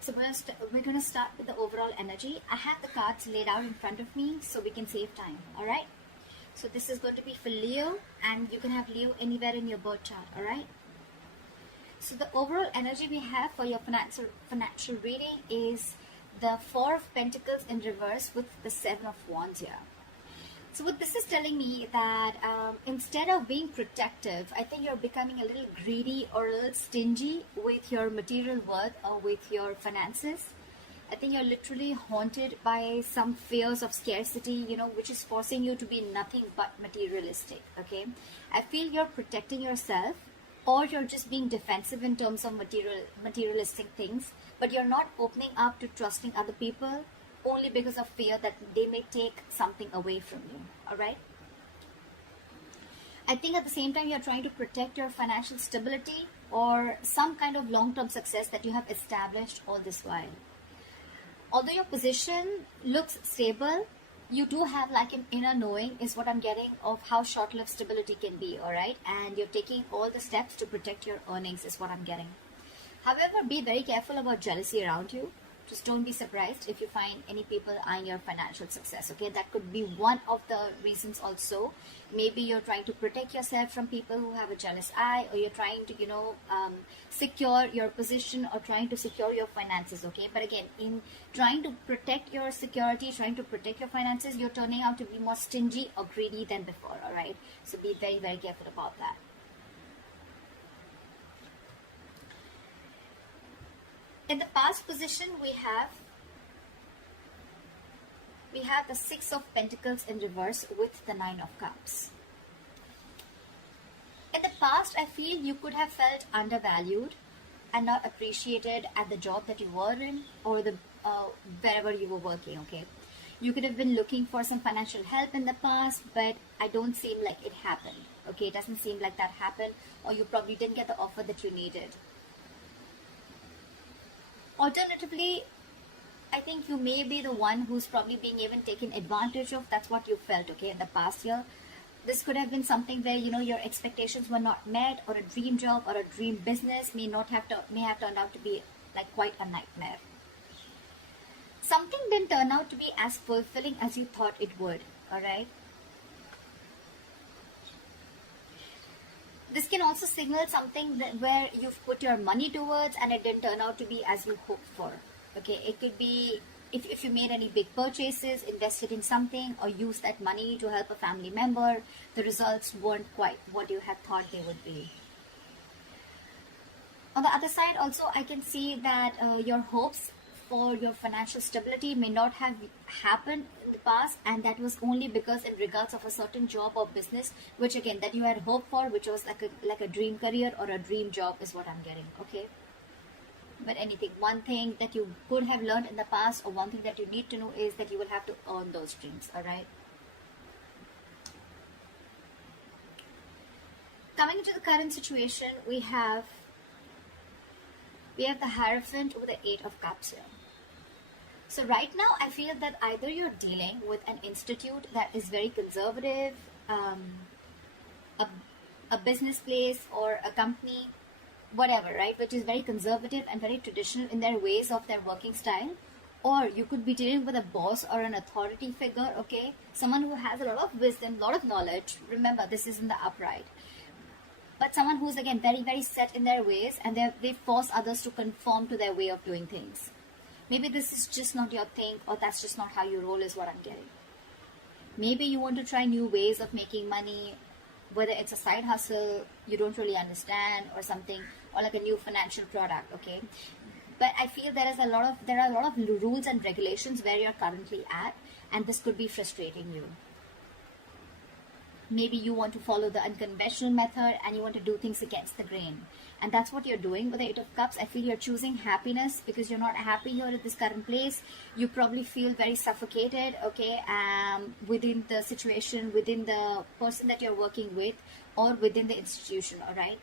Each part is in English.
So we're gonna start with the overall energy. I have the cards laid out in front of me so we can save time. All right. So this is going to be for Leo, and you can have Leo anywhere in your birth chart. All right. So the overall energy we have for your financial reading is the Four of Pentacles in reverse with the Seven of Wands here. So what this is telling me that instead of being protective, I think you're becoming a little greedy or a little stingy with your material worth or with your finances. I think you're literally haunted by some fears of scarcity, which is forcing you to be nothing but materialistic, okay? I feel you're protecting yourself, or you're just being defensive in terms of materialistic things, but you're not opening up to trusting other people only because of fear that they may take something away from you. All right. I think at the same time you're trying to protect your financial stability or some kind of long-term success that you have established all this while. Although your position looks stable, you do have like an inner knowing is what I'm getting of how short-lived stability can be. All right. And you're taking all the steps to protect your earnings is what I'm getting. However, be very careful about jealousy around you. Just don't be surprised if you find any people eyeing your financial success, okay? That could be one of the reasons also. Maybe you're trying to protect yourself from people who have a jealous eye, or you're trying to, secure your position or trying to secure your finances, okay? But again, in trying to protect your security, trying to protect your finances, you're turning out to be more stingy or greedy than before, all right? So be very, very careful about that. In the past position, we have the Six of Pentacles in reverse with the Nine of Cups. In the past, I feel you could have felt undervalued and not appreciated at the job that you were in or the wherever you were working, okay? You could have been looking for some financial help in the past, but I don't seem like it happened, okay? It doesn't seem like that happened, or you probably didn't get the offer that you needed. Alternatively, I think you may be the one who's probably being even taken advantage of. That's what you felt, okay, in the past year. This could have been something where, your expectations were not met, or a dream job or a dream business may have turned out to be like quite a nightmare. Something didn't turn out to be as fulfilling as you thought it would, all right? This can also signal something where you've put your money towards and it didn't turn out to be as you hoped for. Okay, it could be if you made any big purchases, invested in something, or used that money to help a family member, the results weren't quite what you had thought they would be. On the other side, also, I can see that your hopes for your financial stability may not have happened in the past, and that was only because in regards of a certain job or business which again that you had hoped for, which was like a dream career or a dream job is what I'm getting, okay? But anything, one thing that you could have learned in the past, or one thing that you need to know, is that you will have to earn those dreams. All right, coming into the current situation, we have the Hierophant with the Eight of Cups here. So right now, I feel that either you're dealing with an institute that is very conservative, a business place or a company, whatever, right, which is very conservative and very traditional in their ways of their working style. Or you could be dealing with a boss or an authority figure, okay, someone who has a lot of wisdom, a lot of knowledge. Remember, this is in the upright. But someone who's again very, very set in their ways, and they force others to conform to their way of doing things. Maybe this is just not your thing, or that's just not how you roll is what I'm getting. Maybe you want to try new ways of making money, whether it's a side hustle you don't really understand or something, or like a new financial product, okay? But I feel there are a lot of rules and regulations where you're currently at, and this could be frustrating you. Maybe you want to follow the unconventional method and you want to do things against the grain. And that's what you're doing with the Eight of Cups. I feel you're choosing happiness because you're not happy here at this current place. You probably feel very suffocated, okay, within the situation, within the person that you're working with, or within the institution, all right?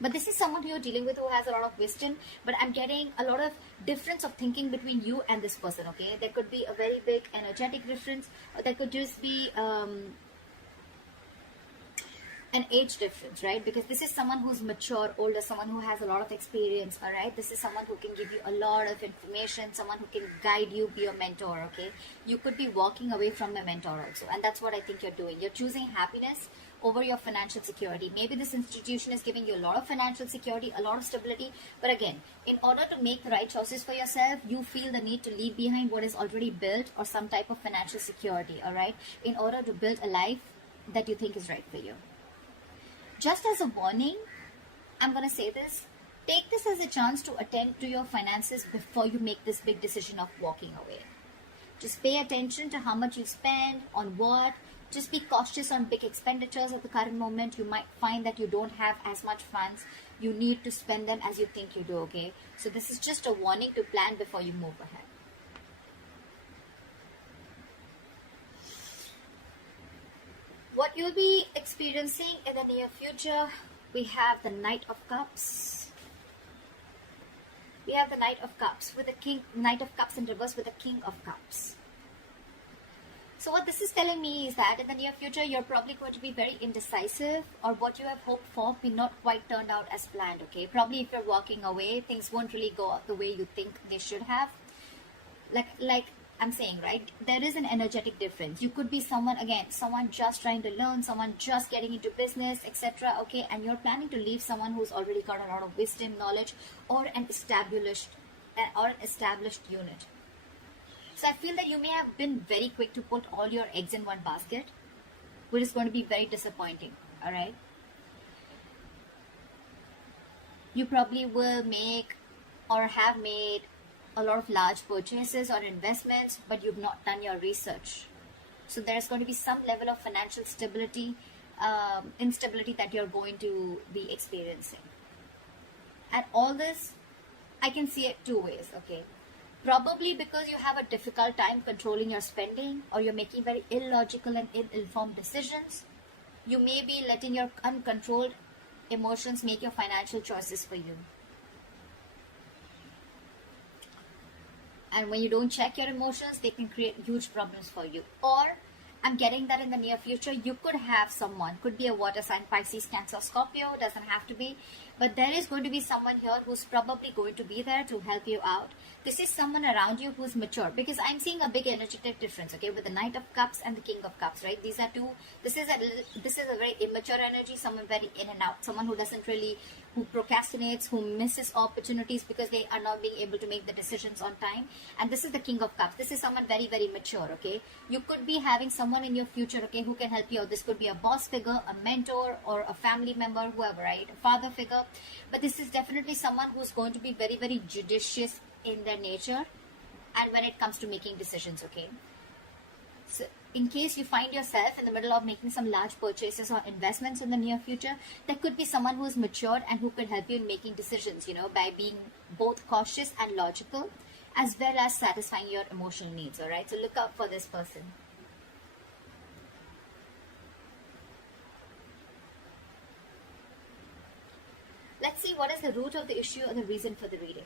But this is someone who you're dealing with who has a lot of wisdom, but I'm getting a lot of difference of thinking between you and this person, okay? There could be a very big energetic difference, or there could just be an age difference, right? Because this is someone who's mature, older, someone who has a lot of experience, all right? This is someone who can give you a lot of information, someone who can guide you, be your mentor, okay? You could be walking away from a mentor also, and that's what I think you're doing. You're choosing happiness over your financial security. Maybe this institution is giving you a lot of financial security, a lot of stability, but again, in order to make the right choices for yourself, you feel the need to leave behind what is already built or some type of financial security, all right? In order to build a life that you think is right for you. Just as a warning, I'm going to say this. Take this as a chance to attend to your finances before you make this big decision of walking away. Just pay attention to how much you spend, on what. Just be cautious on big expenditures at the current moment. You might find that you don't have as much funds. You need to spend them as you think you do, okay? So this is just a warning to plan before you move ahead. What you'll be experiencing in the near future, we have the Knight of Cups. We have the Knight of Cups with the King, Knight of Cups in reverse with the King of Cups. So what this is telling me is that in the near future, you're probably going to be very indecisive, or what you have hoped for may not quite turned out as planned, okay? Probably if you're walking away, things won't really go out the way you think they should have. Like I'm saying, right, there is an energetic difference. You could be someone, again, someone just trying to learn, someone just getting into business, etc. Okay, and you're planning to leave someone who's already got a lot of wisdom, knowledge, or an established unit. So I feel that you may have been very quick to put all your eggs in one basket, which is going to be very disappointing. All right, you probably will make or have made a lot of large purchases or investments, but you've not done your research. So there's going to be some level of financial instability that you're going to be experiencing. And all this, I can see it two ways, okay? Probably because you have a difficult time controlling your spending, or you're making very illogical and ill-informed decisions. You may be letting your uncontrolled emotions make your financial choices for you. And when you don't check your emotions, they can create huge problems for you. Or I'm getting that in the near future, you could have someone, could be a water sign, Pisces, Cancer, Scorpio, doesn't have to be. But there is going to be someone here who's probably going to be there to help you out. This is someone around you who's mature, because I'm seeing a big energetic difference, okay, with the Knight of Cups and the King of Cups, right? These are two. This is a very immature energy, someone very in and out, someone who doesn't really, who procrastinates, who misses opportunities because they are not being able to make the decisions on time. And this is the King of Cups. This is someone very, very mature, okay? You could be having someone in your future, okay, who can help you out. This could be a boss figure, a mentor, or a family member, whoever, right? A father figure. But this is definitely someone who's going to be very, very judicious in their nature and when it comes to making decisions, okay? So in case you find yourself in the middle of making some large purchases or investments in the near future, there could be someone who's matured and who could help you in making decisions, you know, by being both cautious and logical, as well as satisfying your emotional needs, all right? So look out for this person. Let's see what is the root of the issue or the reason for the reading.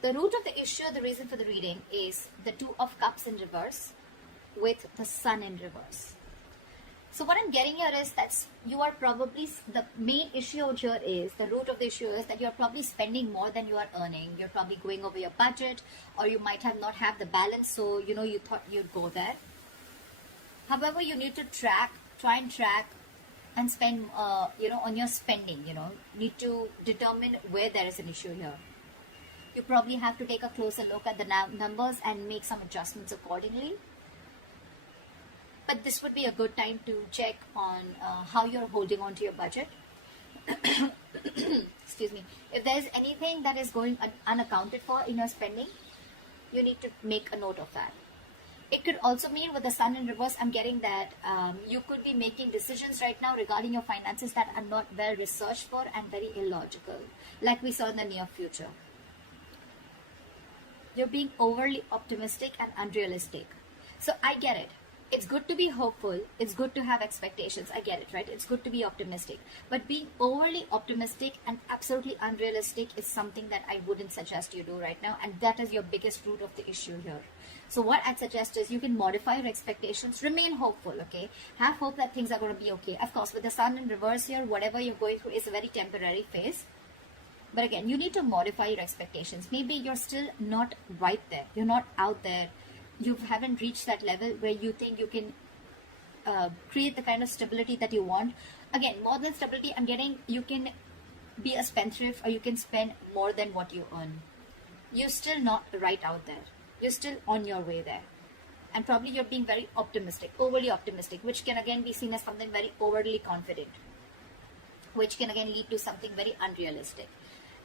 The root of the issue or the reason for the reading is the Two of Cups in reverse with the Sun in reverse. So what I'm getting here is that you are probably, the main issue out here is, the root of the issue is that you're probably spending more than you are earning. You're probably going over your budget, or you might have not have the balance, so you know you thought you'd go there. However, you need to try and track and spend, on your spending, need to determine where there is an issue here. You probably have to take a closer look at the numbers and make some adjustments accordingly. But this would be a good time to check on how you're holding on to your budget. Excuse me. If there's anything that is going unaccounted for in your spending, you need to make a note of that. It could also mean with the Sun in reverse, I'm getting that you could be making decisions right now regarding your finances that are not well researched for and very illogical, like we saw in the near future. You're being overly optimistic and unrealistic. So I get it. it's good to be hopeful, it's good to have expectations, I get it, right? It's good to be optimistic, but being overly optimistic and absolutely unrealistic is something that I wouldn't suggest you do right now, and that is your biggest root of the issue here. So what I'd suggest is you can modify your expectations, remain hopeful, okay? Have hope that things are going to be okay. Of course, with the sun in reverse here, whatever you're going through is a very temporary phase. But again, you need to modify your expectations. Maybe you're still not right there. You're not out there. You haven't reached that level where you think you can create the kind of stability that you want. Again, more than stability, I'm getting you can be a spendthrift, or you can spend more than what you earn. You're still not right out there. You're still on your way there. And probably you're being very optimistic, overly optimistic, which can again be seen as something very overly confident, which can again lead to something very unrealistic.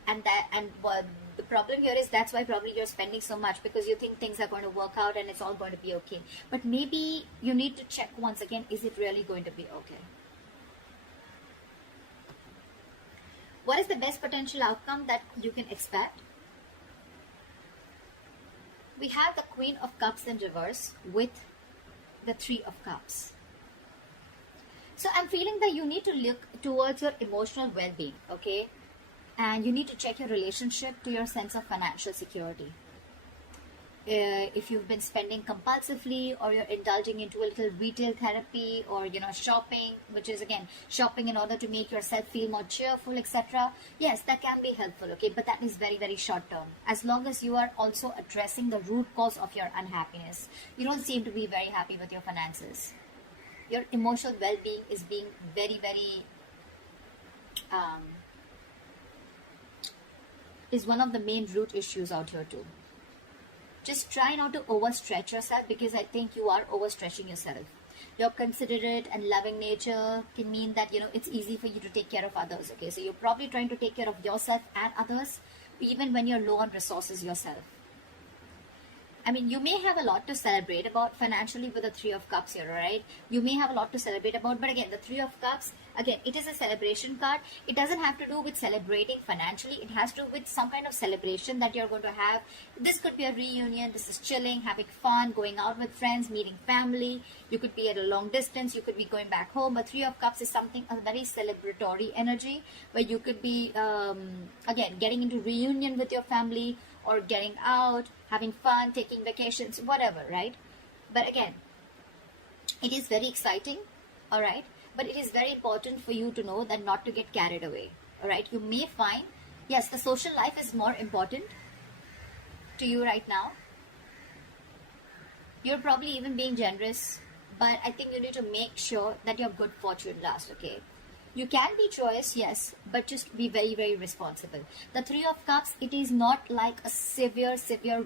And the problem here is that's why probably you're spending so much, because you think things are going to work out and it's all going to be okay. But maybe you need to check once again, is it really going to be okay? What is the best potential outcome that you can expect? We have the Queen of Cups in reverse with the Three of Cups. So I'm feeling that you need to look towards your emotional well-being, okay? And you need to check your relationship to your sense of financial security. If you've been spending compulsively, or you're indulging into a little retail therapy, or shopping, which is again shopping in order to make yourself feel more cheerful, etc. Yes, that can be helpful, okay, but that is very, very short term. As long as you are also addressing the root cause of your unhappiness, you don't seem to be very happy with your finances. Your emotional well-being is being very, very is one of the main root issues out here too. Just try not to overstretch yourself, because I think you are overstretching yourself. Your considerate and loving nature can mean that it's easy for you to take care of others, okay? So you're probably trying to take care of yourself and others, even when you're low on resources yourself. I mean, you may have a lot to celebrate about financially with the Three of Cups here, right? You may have a lot to celebrate about, but again, the Three of Cups, again, it is a celebration card. It doesn't have to do with celebrating financially. It has to do with some kind of celebration that you're going to have. This could be a reunion. This is chilling, having fun, going out with friends, meeting family. You could be at a long distance. You could be going back home. But Three of Cups is something, a very celebratory energy, where you could be, again, getting into reunion with your family, or getting out, having fun, taking vacations, whatever, right? But again, it is very exciting, all right? But it is very important for you to know that not to get carried away, all right? You may find, yes, the social life is more important to you right now. You're probably even being generous, but I think you need to make sure that your good fortune lasts, okay? You can be joyous, yes, but just be very, very responsible. The Three of Cups, it is not like a severe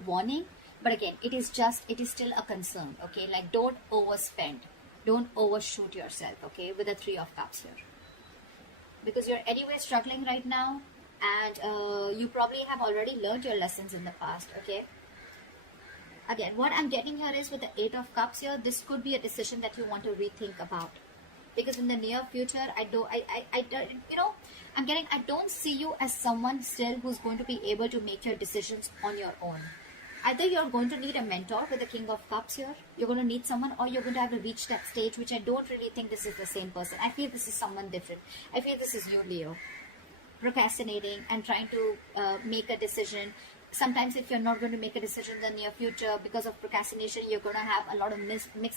warning, but again, it is still a concern, okay? Like, don't overspend. Don't overshoot yourself, okay, with the Three of Cups here. Because you're anyway struggling right now, and you probably have already learned your lessons in the past, okay? Again, what I'm getting here is with the Eight of Cups here, this could be a decision that you want to rethink about. Because in the near future, I don't see you as someone still who's going to be able to make your decisions on your own. Either you're going to need a mentor with the King of Cups here, you're going to need someone, or you're going to have to reach that stage, which I don't really think this is the same person. I feel this is someone different. I feel this is you, Leo. Procrastinating and trying to make a decision. Sometimes if you're not going to make a decision in the near future because of procrastination, you're going to have a lot of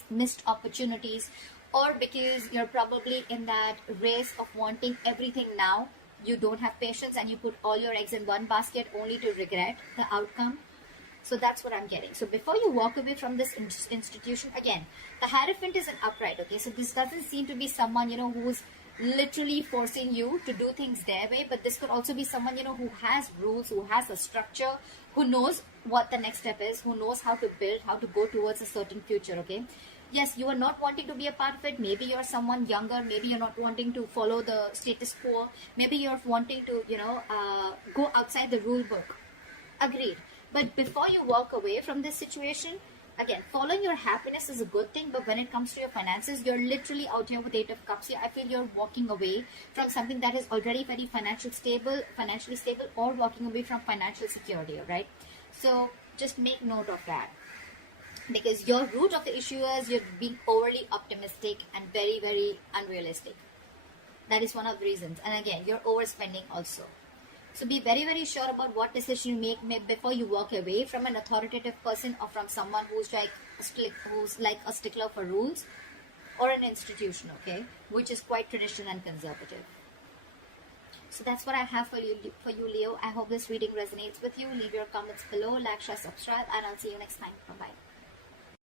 missed opportunities, or because you're probably in that race of wanting everything now, you don't have patience and you put all your eggs in one basket only to regret the outcome. So that's what I'm getting. So before you walk away from this institution, again, the Hierophant is an upright, okay? So this doesn't seem to be someone, who's literally forcing you to do things their way, but this could also be someone, who has rules, who has a structure, who knows what the next step is, who knows how to build, how to go towards a certain future, okay? Yes, you are not wanting to be a part of it. Maybe you're someone younger. Maybe you're not wanting to follow the status quo. Maybe you're wanting to, go outside the rule book. Agreed. But before you walk away from this situation, again, following your happiness is a good thing. But when it comes to your finances, you're literally out here with Eight of Cups here. I feel you're walking away from something that is already very financially stable, or walking away from financial security, right? So just make note of that. because your root of the issue is you're being overly optimistic and very, very unrealistic. That is one of the reasons. And again, you're overspending also. So be very, very sure about what decision you make before you walk away from an authoritative person or from someone who's like a stickler for rules, or an institution, okay, which is quite traditional and conservative. So that's what I have for you, Leo. I hope this reading resonates with you. Leave your comments below, like, share, subscribe, and I'll see you next time. Bye-bye.